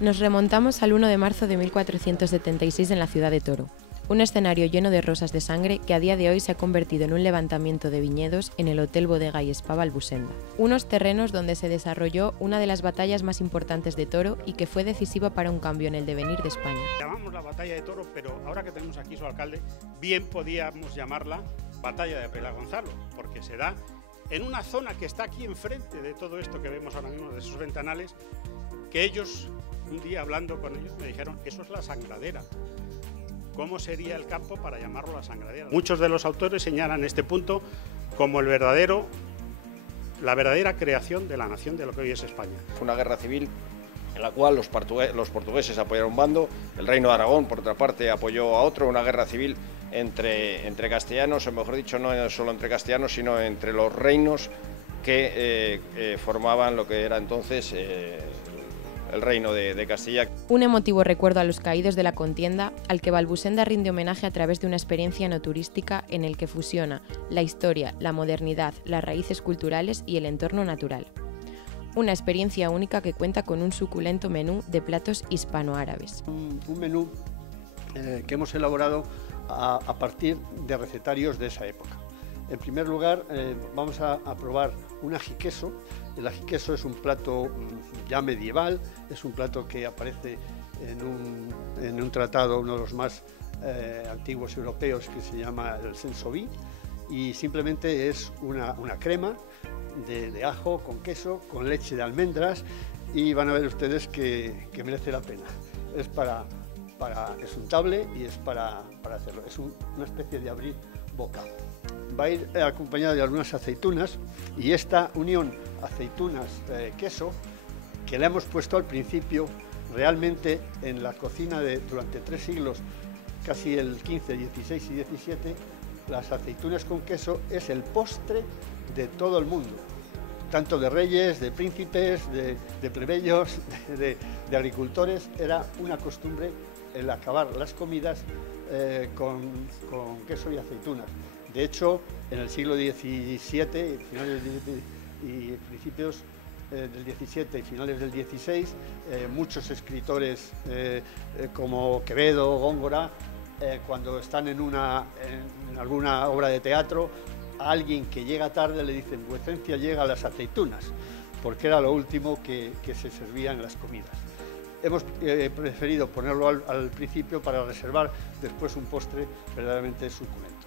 Nos remontamos al 1 de marzo de 1476 en la ciudad de Toro, un escenario lleno de rosas de sangre que a día de hoy se ha convertido en un levantamiento de viñedos en el Hotel Bodega y Spa Balbusenda, unos terrenos donde se desarrolló una de las batallas más importantes de Toro y que fue decisiva para un cambio en el devenir de España. Llamamos la batalla de Toro, pero ahora que tenemos aquí su alcalde, bien podíamos llamarla batalla de Pelagonzalo, porque se da en una zona que está aquí enfrente de todo esto que vemos ahora mismo, de esos ventanales, que ellos, un día hablando con ellos, me dijeron, eso es la sangradera. ¿Cómo sería el campo para llamarlo la sangradera? Muchos de los autores señalan este punto como la verdadera creación de la nación de lo que hoy es España. Fue una guerra civil en la cual los portugueses apoyaron un bando, el Reino de Aragón, por otra parte, apoyó a otro, una guerra civil entre castellanos, o mejor dicho, no solo entre castellanos, sino entre los reinos que formaban lo que era entonces el reino de Castilla. Un emotivo recuerdo a los caídos de la contienda, al que Balbusenda rinde homenaje a través de una experiencia enoturística en el que fusiona la historia, la modernidad, las raíces culturales y el entorno natural. Una experiencia única que cuenta con un suculento menú de platos hispanoárabes. Un menú que hemos elaborado a partir de recetarios de esa época. En primer lugar, vamos a probar un ajiqueso. El ajiqueso es un plato ya medieval, es un plato que aparece en un tratado, uno de los más antiguos europeos, que se llama el Sensoví, y simplemente es una crema de ajo con queso, con leche de almendras, y van a ver ustedes que merece la pena. Es untable y es para hacerlo, es una especie de abrir boca. Va a ir acompañado de algunas aceitunas, y esta unión aceitunas-queso, que le hemos puesto al principio, realmente en la cocina durante 3 siglos, casi el 15, 16 y 17, las aceitunas con queso es el postre de todo el mundo, tanto de reyes, de príncipes, de plebeyos, de agricultores. Era una costumbre el acabar las comidas con queso y aceitunas. De hecho, en el siglo XVII, principios del XVII y finales del XVI, muchos escritores como Quevedo, Góngora, cuando están en alguna obra de teatro, a alguien que llega tarde le dicen: vuecencia llega a las aceitunas, porque era lo último que se servía en las comidas. Hemos preferido ponerlo al principio para reservar después un postre verdaderamente suculento.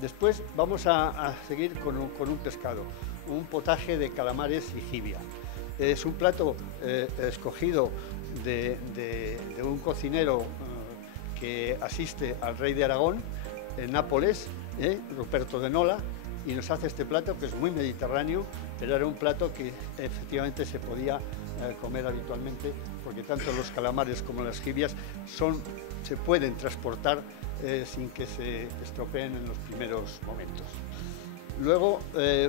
Después vamos a seguir con un pescado, un potaje de calamares y jibia. Es un plato escogido de un cocinero que asiste al rey de Aragón en Nápoles, Ruperto de Nola, y nos hace este plato que es muy mediterráneo, pero era un plato que efectivamente se podía comer habitualmente, porque tanto los calamares como las jibias se pueden transportar sin que se estropeen en los primeros momentos. Luego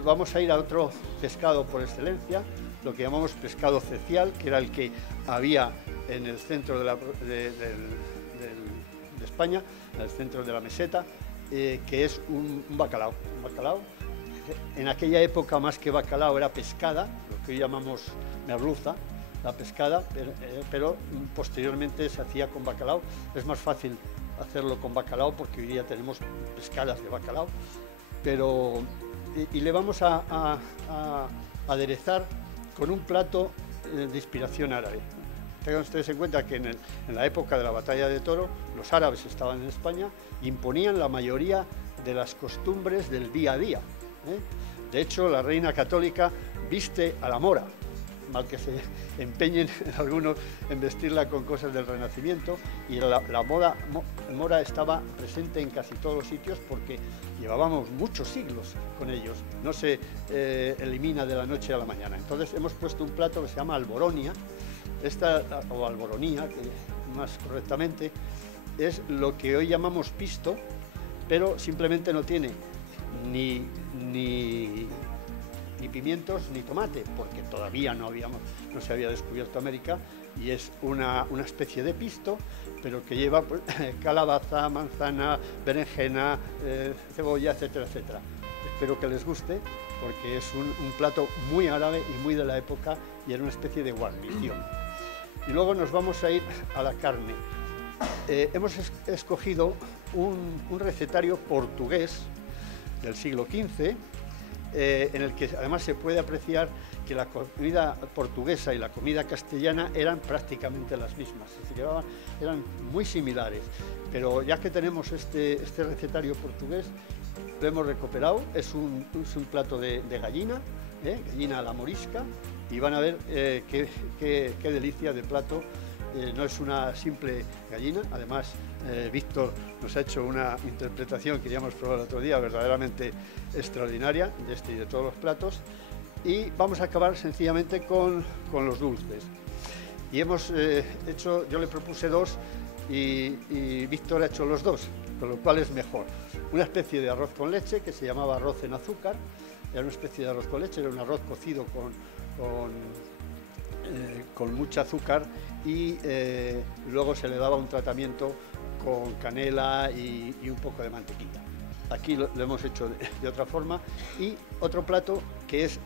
vamos a ir a otro pescado por excelencia, lo que llamamos pescado cecial, que era el que había en el centro de España, en el centro de la meseta, que es un bacalao. Un bacalao, en aquella época más que bacalao era pescada, lo que hoy llamamos merluza, la pescada, pero posteriormente se hacía con bacalao. Es más fácil hacerlo con bacalao porque hoy día tenemos pescadas de bacalao, y le vamos a aderezar con un plato de inspiración árabe. Tengan ustedes en cuenta que en la época de la batalla de Toro, los árabes estaban en España e imponían la mayoría de las costumbres del día a día. De hecho, la reina católica viste a la mora, mal que se empeñen algunos en vestirla con cosas del Renacimiento, y la mora estaba presente en casi todos los sitios porque llevábamos muchos siglos con ellos, no se elimina de la noche a la mañana. Entonces hemos puesto un plato que se llama alboronia, o alboronía, que más correctamente es lo que hoy llamamos pisto, pero simplemente no tiene ni pimientos ni tomate, porque todavía no se había descubierto América, y es una especie de pisto, pero que lleva calabaza, manzana, berenjena, cebolla, etcétera, etcétera. Espero que les guste, porque es un plato muy árabe y muy de la época, y era una especie de guarnición. Y luego nos vamos a ir a la carne. Hemos escogido un recetario portugués del siglo XV, en el que además se puede apreciar que la comida portuguesa y la comida castellana eran prácticamente las mismas, eran muy similares, pero ya que tenemos este recetario portugués, lo hemos recuperado. Es un plato de gallina, gallina a la morisca, y van a ver qué delicia de plato. No es una simple gallina, además Víctor nos ha hecho una interpretación que ya hemos probado el otro día, verdaderamente extraordinaria, de este y de todos los platos. Y vamos a acabar sencillamente con los dulces. Y hemos yo le propuse dos y Víctor ha hecho los dos, con lo cual es mejor. Una especie de arroz con leche que se llamaba arroz en azúcar, era una especie de arroz con leche, era un arroz cocido con mucha azúcar y luego se le daba un tratamiento con canela y un poco de mantequilla. Aquí lo hemos hecho de otra forma. Y otro plato que es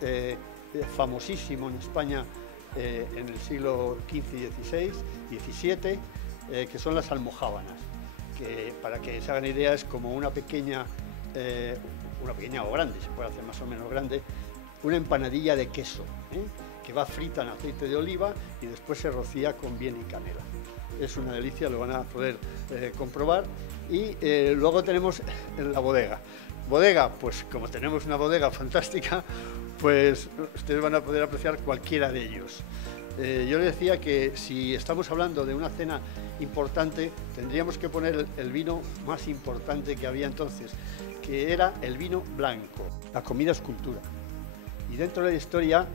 famosísimo en España en el siglo XV, XVI, XVII, que son las almojábanas, que para que se hagan idea es como una pequeña o grande, se puede hacer más o menos grande, una empanadilla de queso, que va frita en aceite de oliva y después se rocía con miel y canela. Es una delicia, lo van a poder comprobar. Y luego tenemos la bodega. Bodega, pues como tenemos una bodega fantástica, pues ustedes van a poder apreciar cualquiera de ellos. Yo les decía que si estamos hablando de una cena importante, tendríamos que poner el vino más importante que había entonces, que era el vino blanco. La comida es cultura. Y dentro de la historia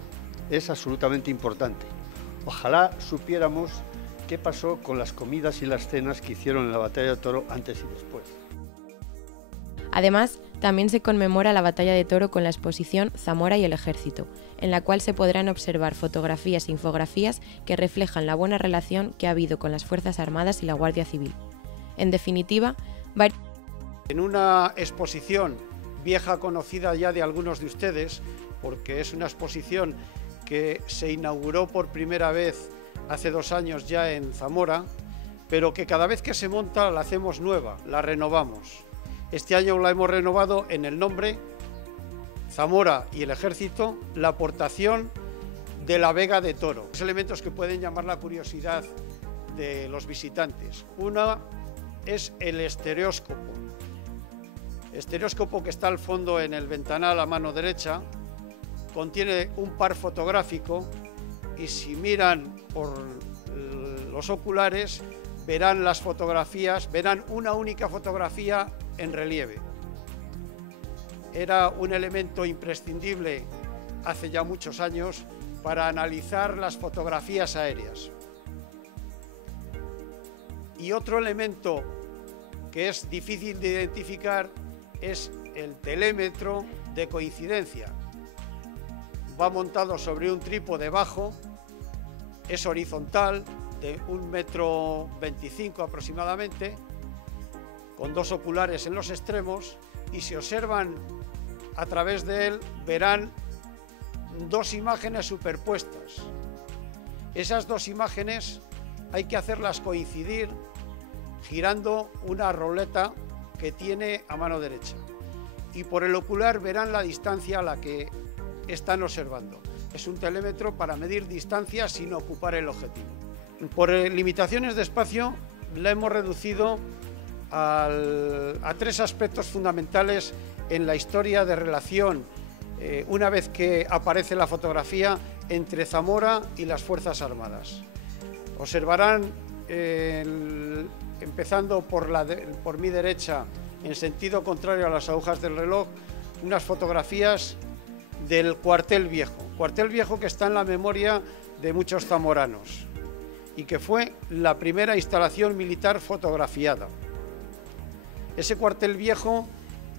es absolutamente importante. Ojalá supiéramos qué pasó con las comidas y las cenas que hicieron en la batalla de Toro antes y después. Además, también se conmemora la batalla de Toro con la exposición Zamora y el Ejército, en la cual se podrán observar fotografías e infografías que reflejan la buena relación que ha habido con las Fuerzas Armadas y la Guardia Civil. En definitiva, en una exposición vieja conocida ya de algunos de ustedes, porque es una exposición que se inauguró por primera vez hace 2 años ya en Zamora, pero que cada vez que se monta la hacemos nueva, la renovamos. Este año la hemos renovado en el nombre Zamora y el Ejército, la aportación de la Vega de Toro. Los elementos que pueden llamar la curiosidad de los visitantes. Una es el estereóscopo. Estereóscopo que está al fondo en el ventanal a mano derecha, contiene un par fotográfico y si miran por los oculares verán las fotografías, verán una única fotografía en relieve. Era un elemento imprescindible hace ya muchos años para analizar las fotografías aéreas. Y otro elemento que es difícil de identificar es el telémetro de coincidencia. Va montado sobre un trípode bajo, es horizontal, de 1,25 m aproximadamente, con 2 oculares en los extremos, y si observan a través de él verán 2 imágenes superpuestas. Esas 2 imágenes hay que hacerlas coincidir girando una roleta que tiene a mano derecha, y por el ocular verán la distancia a la que están observando. Es un telémetro para medir distancias sin ocupar el objetivo. Por limitaciones de espacio la hemos reducido a 3 aspectos fundamentales en la historia de relación, una vez que aparece la fotografía, entre Zamora y las Fuerzas Armadas. Observarán, empezando por mi derecha, en sentido contrario a las agujas del reloj, unas fotografías del Cuartel Viejo que está en la memoria de muchos zamoranos y que fue la primera instalación militar fotografiada. Ese Cuartel Viejo,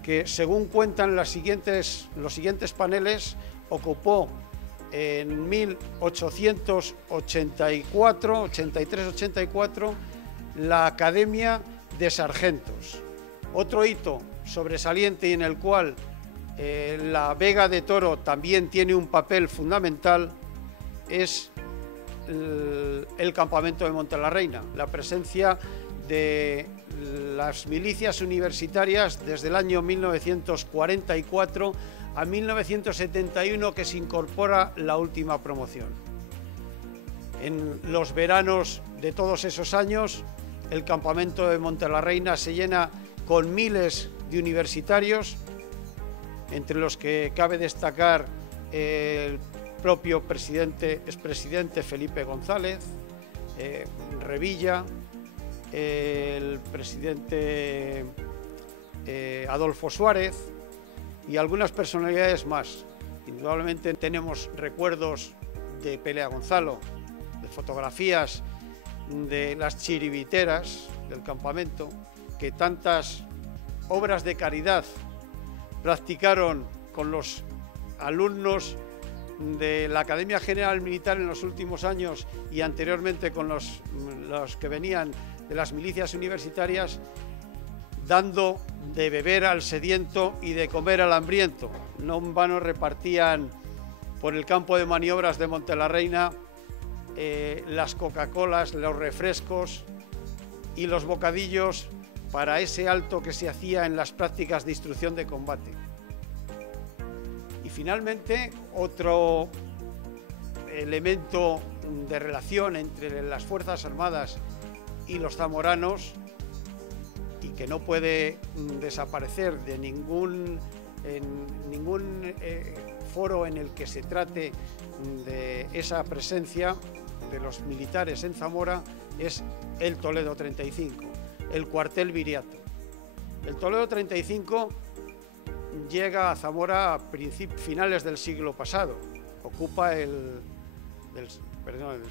que según cuentan los siguientes paneles, ocupó en 1883-84 la Academia de Sargentos. Otro hito sobresaliente y en el cual la Vega de Toro también tiene un papel fundamental es el campamento de Montelarreina, la presencia de las milicias universitarias desde el año 1944 a 1971, que se incorpora la última promoción. En los veranos de todos esos años, el campamento de Montelarreina se llena con miles de universitarios, entre los que cabe destacar el propio expresidente Felipe González, Revilla, el presidente Adolfo Suárez y algunas personalidades más. Indudablemente tenemos recuerdos de Pelea Gonzalo, de fotografías de las chiribiteras del campamento, que tantas obras de caridad practicaron con los alumnos de la Academia General Militar en los últimos años y anteriormente con los que venían de las milicias universitarias, dando de beber al sediento y de comer al hambriento. No en vano repartían por el campo de maniobras de Montelarreina las Coca-Colas, los refrescos y los bocadillos para ese alto que se hacía en las prácticas de instrucción de combate. Y finalmente, otro elemento de relación entre las Fuerzas Armadas y los zamoranos, y que no puede desaparecer de ningún foro en el que se trate de esa presencia de los militares en Zamora, es el Toledo 35, el cuartel Viriato. El Toledo 35 llega a Zamora a finales del siglo pasado, ocupa el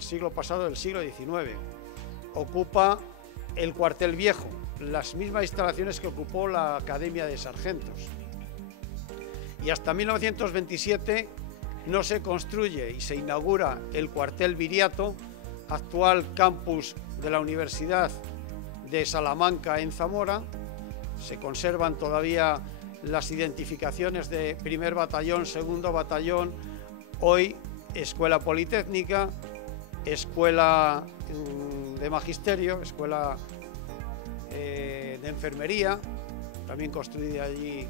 siglo pasado, del siglo XIX, ocupa el cuartel viejo, las mismas instalaciones que ocupó la Academia de Sargentos. Y hasta 1927 no se construye y se inaugura el cuartel Viriato, actual campus de la Universidad de Salamanca en Zamora. Se conservan todavía las identificaciones de primer batallón, segundo batallón, hoy Escuela Politécnica, Escuela de Magisterio, Escuela de Enfermería, también construida allí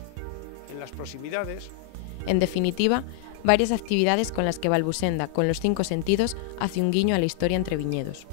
en las proximidades. En definitiva, varias actividades con las que Valbusenda, con los 5 sentidos, hace un guiño a la historia entre viñedos.